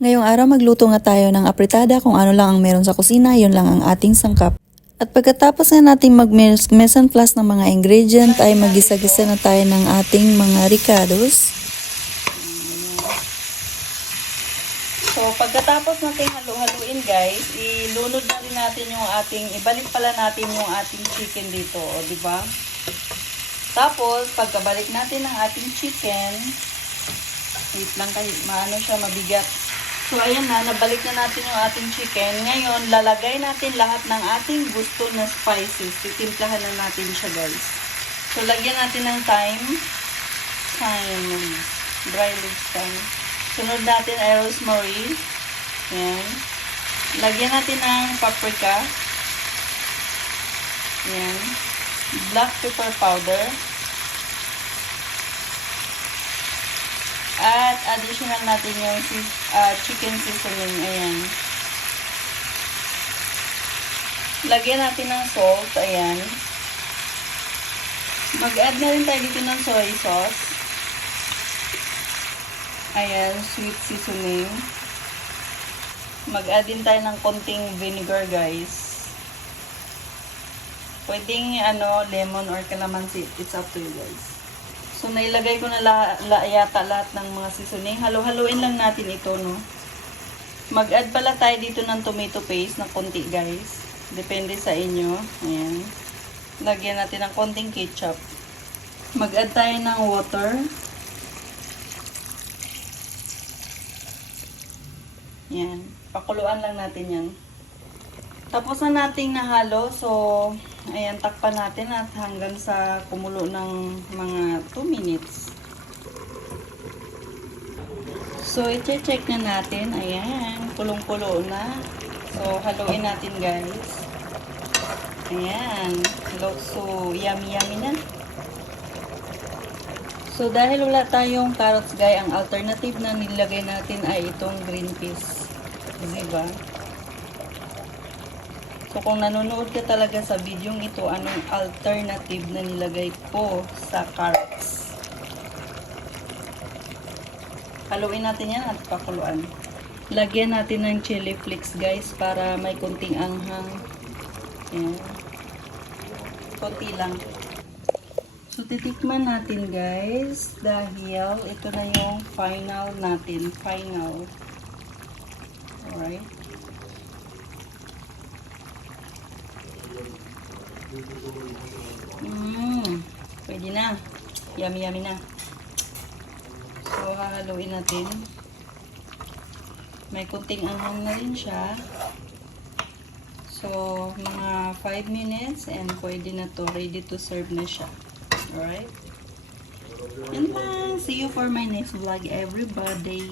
Ngayong araw magluto nga tayo ng apritada, kung ano lang ang meron sa kusina, yun lang ang ating sangkap. At pagkatapos nga nating mag-mise en place ng mga ingredient ay magisa-gisa na tayo ng ating mga ricados. So pagkatapos natin halu-haluin guys, ilunod na rin natin yung ibalik pala natin yung ating chicken dito, o di ba? Tapos pagkabalik natin ng ating chicken, wait lang kahit maano siya, mabigat. So, ayan na, nabalik na natin yung ating chicken. Ngayon, lalagay natin lahat ng ating gusto na spices. Titimplahan na natin siya, guys. So, lagyan natin ng thyme, dry leaves thyme. Sunod natin ay rosemary. Ayan. Lagyan natin ng paprika. Ayan. Black pepper powder. At additional natin yung chicken seasoning. Ayan. Lagyan natin ng salt. Ayan. Mag-add na rin tayo dito ng soy sauce. Ayan. Sweet seasoning. Mag-add din tayo ng konting vinegar, guys. Pwedeng lemon or calamansi. It's up to you, guys. So, nailagay ko na yata lahat ng mga seasoning. Halo-haloin lang natin ito, no? Mag-add pala tayo dito ng tomato paste na konti, guys. Depende sa inyo. Ayan. Lagyan natin ng konting ketchup. Mag-add tayo ng water. Ayan. Pakuluan lang natin yan. Tapos na nating nahalo. So, ayan, takpan natin at hanggang sa kumulo ng mga 2 minutes. So, i-check na natin. Ayan, kulong-kulo na. So, haluin natin, guys. Ayan. Looks so yummy-yummy na. So, dahil wala tayong carrots, guys, ang alternative na nilagay natin ay itong green peas. Diba? So, kung nanonood ka talaga sa video ito, anong alternative na nilagay ko sa carrots? Haluin natin yan at pakuluan. Lagyan natin ng chili flakes, guys, para may konting anghang. Ayan. Konti lang. So, titikman natin, guys, dahil ito na yung final natin. Final. Alright. Pwede na. Yummy na. So, hahaluin natin. May kunting anghang na rin siya. So, mga 5 minutes and pwede na to. Ready to serve na siya. Alright? Yan lang. See you for my next vlog, everybody.